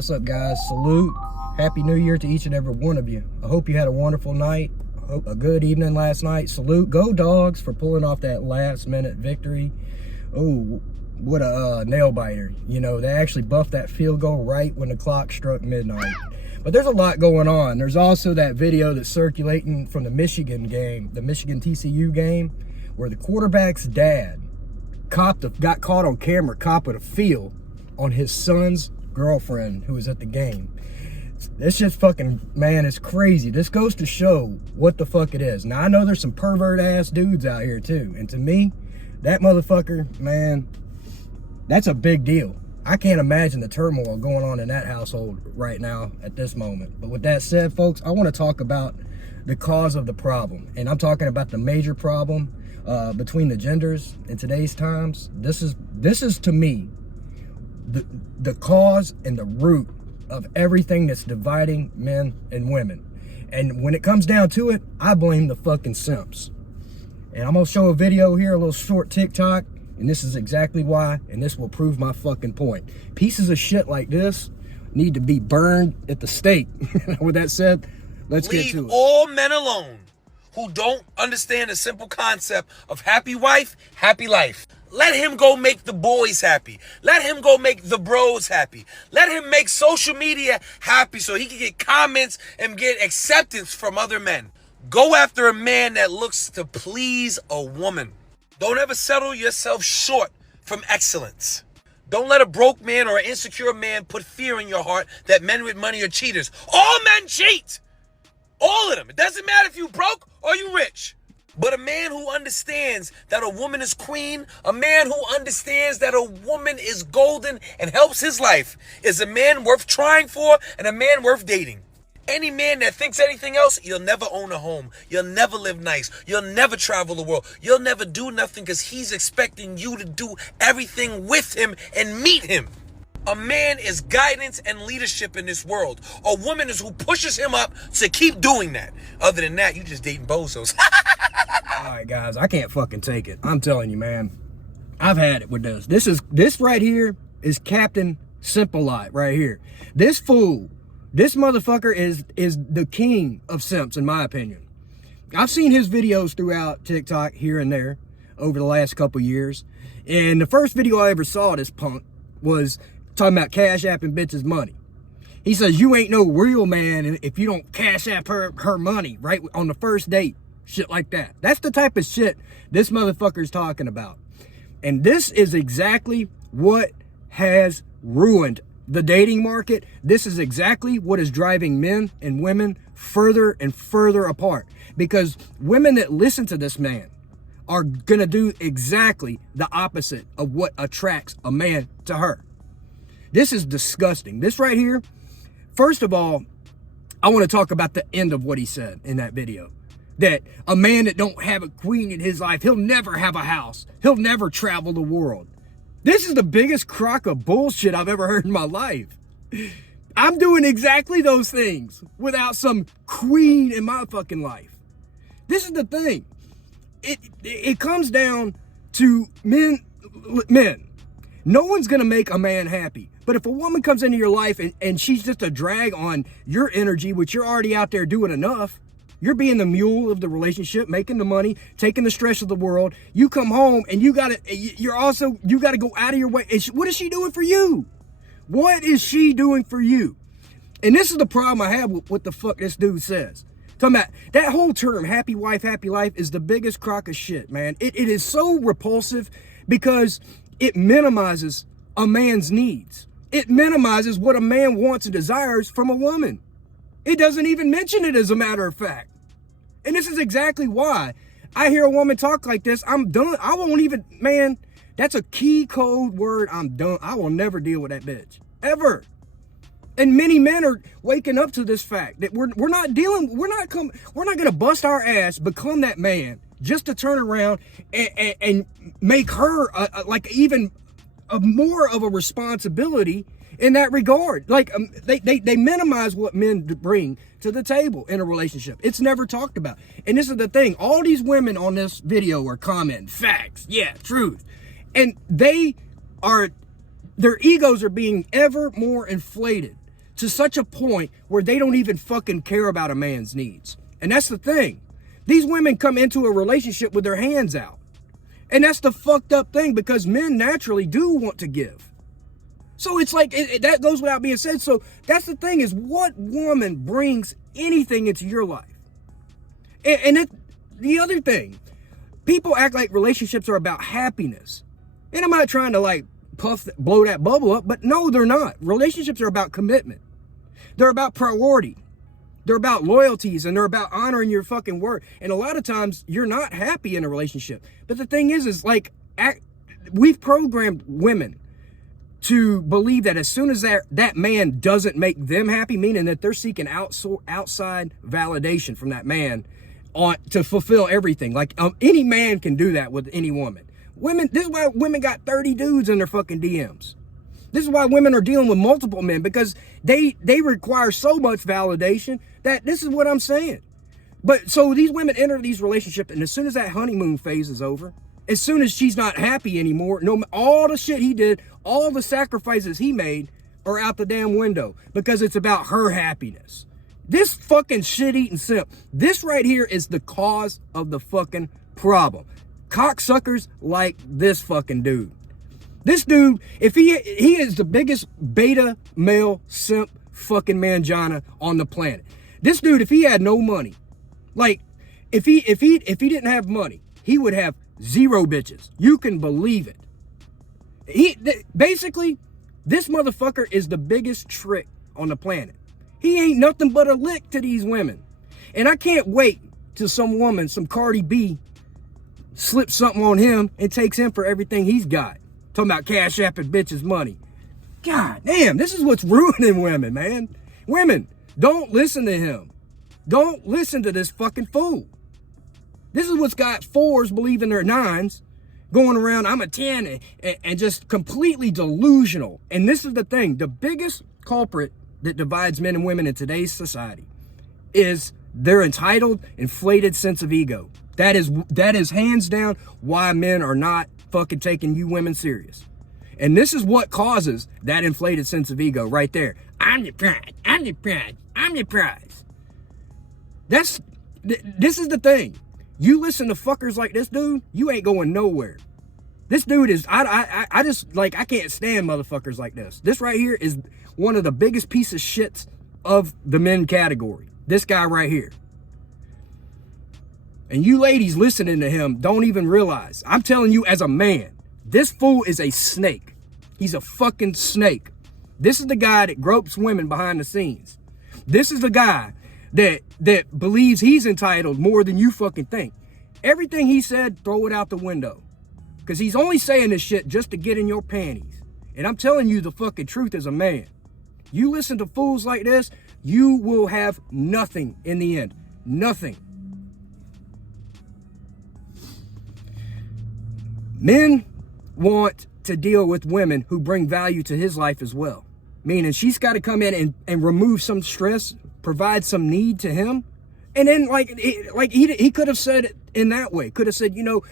What's up, guys? Salute. Happy New Year to each and every one of you. I hope you had a wonderful night, a good evening last night. Salute. Go Dogs for pulling off that last minute victory. Oh, what a nail biter. You know, they actually buffed that field goal right when the clock struck midnight. But there's a lot going on. There's also that video that's circulating from the Michigan game, the Michigan TCU game, where the quarterback's dad got caught on camera copping a feel on his son's girlfriend who was at the game. It's just fucking, man, it's crazy. This goes to show what the fuck it is. Now, I know there's some pervert ass dudes out here too. And to me, that motherfucker, man, that's a big deal. I can't imagine the turmoil going on in that household right now at this moment. But with that said, folks, I want to talk about the cause of the problem. And I'm talking about the major problem between the genders in today's times. This is to me the cause and the root of everything that's dividing men and women. And when it comes down to it, I blame the fucking simps. And I'm gonna show a video here, a little short TikTok, and this is exactly why, and this will prove my fucking point. Pieces of shit like this need to be burned at the stake. With that said, let's get to it. Leave all men alone who don't understand the simple concept of happy wife, happy life. Let him go make the boys happy. Let him go make the bros happy. Let him make social media happy so he can get comments and get acceptance from other men. Go after a man that looks to please a woman. Don't ever settle yourself short from excellence. Don't let a broke man or an insecure man put fear in your heart that men with money are cheaters. All men cheat. All of them. It doesn't matter if you broke or you rich. But a man who understands that a woman is queen, a man who understands that a woman is golden and helps his life, is a man worth trying for and a man worth dating. Any man that thinks anything else, you'll never own a home. You'll never live nice. You'll never travel the world. You'll never do nothing because he's expecting you to do everything with him and meet him. A man is guidance and leadership in this world. A woman is who pushes him up to keep doing that. Other than that, you just dating bozos. All right, guys, I can't fucking take it. I'm telling you, man. I've had it with this. This right here is Captain Simp-A-Lot right here. This fool, this motherfucker is the king of simps, in my opinion. I've seen his videos throughout TikTok here and there over the last couple years. And the first video I ever saw of this punk was talking about cash apping bitches money. He says, you ain't no real man if you don't cash app her money, right? On the first date. Shit like that. That's the type of shit this motherfucker's talking about. And this is exactly what has ruined the dating market. This is exactly what is driving men and women further and further apart. Because women that listen to this man are gonna do exactly the opposite of what attracts a man to her. This is disgusting. This right here, first of all, I want to talk about the end of what he said in that video. That a man that don't have a queen in his life, he'll never have a house. He'll never travel the world. This is the biggest crock of bullshit I've ever heard in my life. I'm doing exactly those things without some queen in my fucking life. This is the thing. It comes down to men. No one's going to make a man happy. But if a woman comes into your life and she's just a drag on your energy, which you're already out there doing enough, you're being the mule of the relationship, making the money, taking the stress of the world. You come home and you gotta go out of your way. What is she doing for you? What is she doing for you? And this is the problem I have with what the fuck this dude says. Talking about that whole term, happy wife, happy life, is the biggest crock of shit, man. It is so repulsive because it minimizes a man's needs. It minimizes what a man wants and desires from a woman. It doesn't even mention it, as a matter of fact. And this is exactly why I hear a woman talk like this. I'm done. I won't even, man, that's a key code word. I'm done. I will never deal with that bitch. Ever. And many men are waking up to this fact that we're not going to bust our ass, become that man just to turn around and make her like even more of a responsibility in that regard. Like they minimize what men bring to the table in a relationship. It's never talked about. And this is the thing. All these women on this video are commenting facts. Yeah, truth. And their egos are being ever more inflated to such a point where they don't even fucking care about a man's needs. And that's the thing. These women come into a relationship with their hands out. And that's the fucked up thing, because men naturally do want to give. So it's like, that goes without being said. So that's the thing, is what woman brings anything into your life? The other thing, people act like relationships are about happiness. And I'm not trying to like blow that bubble up, but no, they're not. Relationships are about commitment. They're about priority. They're about loyalties, and they're about honoring your fucking word. And a lot of times you're not happy in a relationship. But the thing is like, we've programmed women to believe that as soon as that man doesn't make them happy, meaning that they're seeking outside validation from that man to fulfill everything. Like any man can do that with any woman. This is why women got 30 dudes in their fucking DMs. This is why women are dealing with multiple men, because they require so much validation that this is what I'm saying. But so these women enter these relationships, and as soon as that honeymoon phase is over, as soon as she's not happy anymore, all the shit he did, all the sacrifices he made are out the damn window, because it's about her happiness. This fucking shit-eating simp, this right here is the cause of the fucking problem. Cocksuckers like this fucking dude. This dude, if he is the biggest beta male simp fucking manjana on the planet. This dude, if he had no money, like if he didn't have money, he would have 0 bitches. You can believe it. Basically, this motherfucker is the biggest trick on the planet. He ain't nothing but a lick to these women. And I can't wait till some woman, some Cardi B, slips something on him and takes him for everything he's got. Talking about cash apping bitches money. God damn, this is what's ruining women, man. Women, don't listen to him. Don't listen to this fucking fool. This is what's got 4s believing they're 9s, going around, I'm a 10, and just completely delusional. And this is the thing, the biggest culprit that divides men and women in today's society is their entitled, inflated sense of ego. That is hands down why men are not fucking taking you women serious. And this is what causes that inflated sense of ego right there. I'm your pride. I'm your pride. I'm your prize. This is the thing. You listen to fuckers like this dude, you ain't going nowhere. This dude is, I just, like, I can't stand motherfuckers like this. This right here is one of the biggest piece of shits of the men category. This guy right here. And you ladies listening to him don't even realize. I'm telling you as a man, this fool is a snake. He's a fucking snake. This is the guy that gropes women behind the scenes. This is the guy that believes he's entitled more than you fucking think. Everything he said, throw it out the window. Because he's only saying this shit just to get in your panties. And I'm telling you the fucking truth as a man. You listen to fools like this, you will have nothing in the end. Nothing. Men want to deal with women who bring value to his life as well. Meaning she's got to come in and remove some stress, provide some need to him. And then he could have said it in that way. Could have said, you know,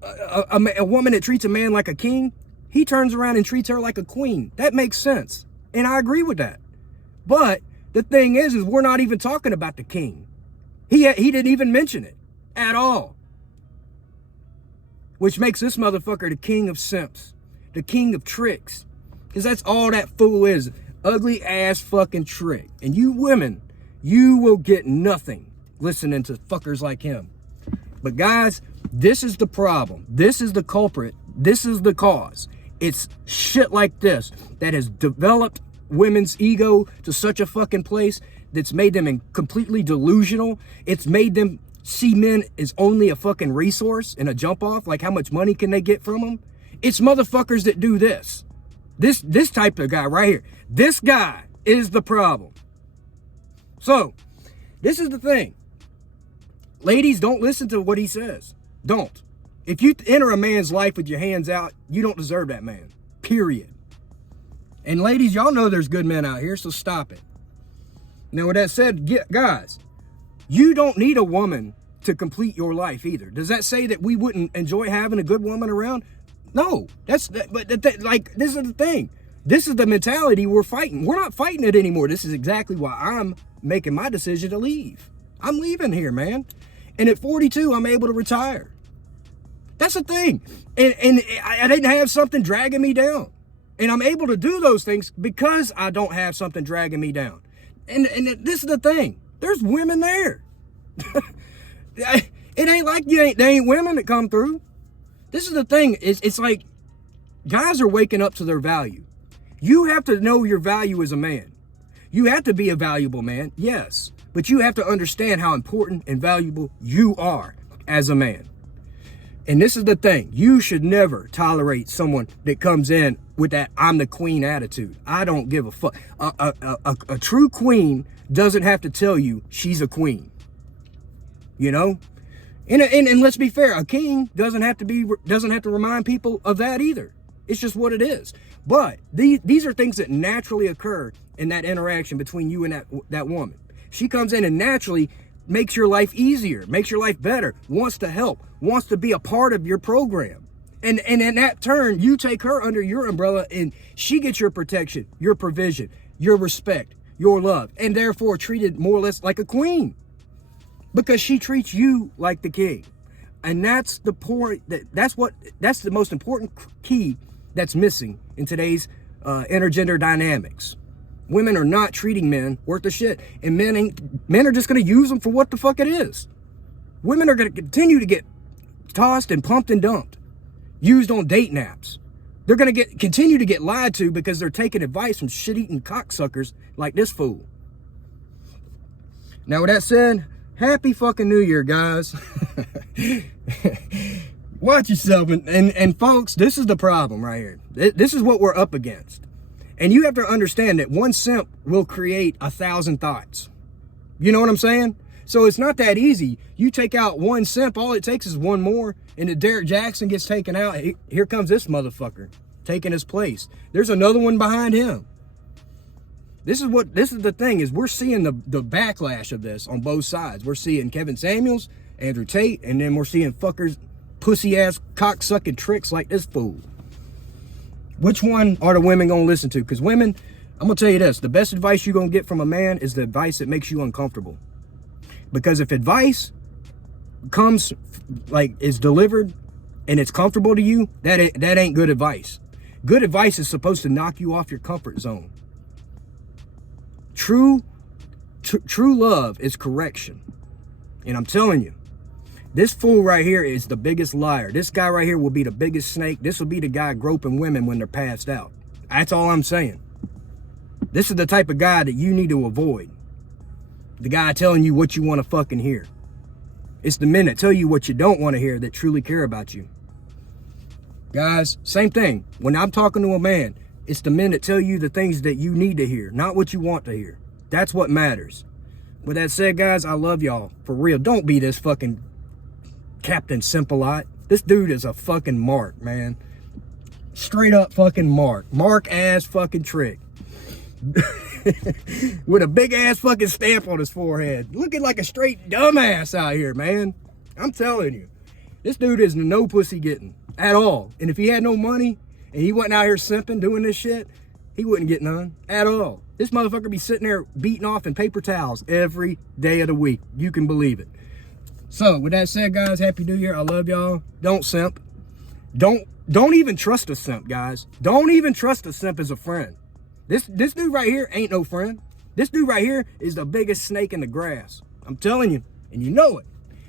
a woman that treats a man like a king, he turns around and treats her like a queen. That makes sense. And I agree with that. But the thing is we're not even talking about the king. He didn't even mention it at all. Which makes this motherfucker the king of simps. The king of tricks. Because that's all that fool is. Ugly ass fucking trick. And you women, you will get nothing listening to fuckers like him. But guys, this is the problem. This is the culprit. This is the cause. It's shit like this that has developed women's ego to such a fucking place that's made them completely delusional. It's made them see men as only a fucking resource and a jump off. Like how much money can they get from them? It's motherfuckers that do this. This type of guy right here. This guy is the problem. So, this is the thing. Ladies, don't listen to what he says. Don't. If you enter a man's life with your hands out, you don't deserve that man. Period. And ladies, y'all know there's good men out here, so stop it. Now, with that said, guys, you don't need a woman to complete your life either. Does that say that we wouldn't enjoy having a good woman around? No. Like, this is the thing. This is the mentality we're fighting. We're not fighting it anymore. This is exactly why I'm making my decision to leave. I'm leaving here, man. And at 42, I'm able to retire. That's the thing. And I didn't have something dragging me down. And I'm able to do those things because I don't have something dragging me down. And this is the thing. There's women there. It ain't like there ain't women that come through. This is the thing. It's like guys are waking up to their value. You have to know your value as a man. You have to be a valuable man, yes. But you have to understand how important and valuable you are as a man. And this is the thing. You should never tolerate someone that comes in with that I'm the queen attitude. I don't give a fuck. A true queen doesn't have to tell you she's a queen. You know? And let's be fair, a king doesn't have to remind people of that either. It's just what it is. But these are things that naturally occur in that interaction between you and that woman. She comes in and naturally makes your life easier, makes your life better, wants to help, wants to be a part of your program. And in that turn, you take her under your umbrella and she gets your protection, your provision, your respect, your love, and therefore treated more or less like a queen because she treats you like the king. And that's the point. That's the most important key that's missing in today's intergender dynamics. Women are not treating men worth a shit, and men are just going to use them for what the fuck it is. Women are going to continue to get tossed and pumped and dumped, used on dating apps. They're going to continue to get lied to because they're taking advice from shit-eating cocksuckers like this fool. Now, with that said, happy fucking New Year, guys. Watch yourself. And folks, this is the problem right here. This is what we're up against. And you have to understand that one simp will create 1,000 thoughts. You know what I'm saying? So it's not that easy. You take out one simp, all it takes is one more, and if Derek Jackson gets taken out, here comes this motherfucker taking his place. There's another one behind him. This is the thing, is we're seeing the backlash of this on both sides. We're seeing Kevin Samuels, Andrew Tate, and then we're seeing fuckers, pussy-ass, cock-sucking tricks like this fool. Which one are the women going to listen to? Because women, I'm going to tell you this, the best advice you're going to get from a man is the advice that makes you uncomfortable. Because if advice comes, is delivered and it's comfortable to you, that ain't good advice. Good advice is supposed to knock you off your comfort zone. True love is correction. And I'm telling you, this fool right here is the biggest liar. This guy right here will be the biggest snake. This will be the guy groping women when they're passed out. That's all I'm saying. This is the type of guy that you need to avoid. The guy telling you what you want to fucking hear. It's the men that tell you what you don't want to hear that truly care about you. Guys, same thing. When I'm talking to a man, it's the men that tell you the things that you need to hear, not what you want to hear. That's what matters. With that said, guys, I love y'all. For real, don't be this fucking Captain Simp-A-Lot. This dude is a fucking mark, man. Straight up fucking mark. Mark ass fucking trick. With a big ass fucking stamp on his forehead. Looking like a straight dumbass out here, man. I'm telling you. This dude is no pussy getting at all. And if he had no money and he wasn't out here simping doing this shit, he wouldn't get none at all. This motherfucker be sitting there beating off in paper towels every day of the week. You can believe it. So, with that said, guys, Happy New Year. I love y'all. Don't simp. Don't even trust a simp, guys. Don't even trust a simp as a friend. This dude right here ain't no friend. This dude right here is the biggest snake in the grass. I'm telling you, and you know it.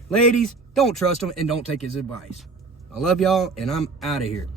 Ladies, don't trust him and don't take his advice. I love y'all, and I'm out of here.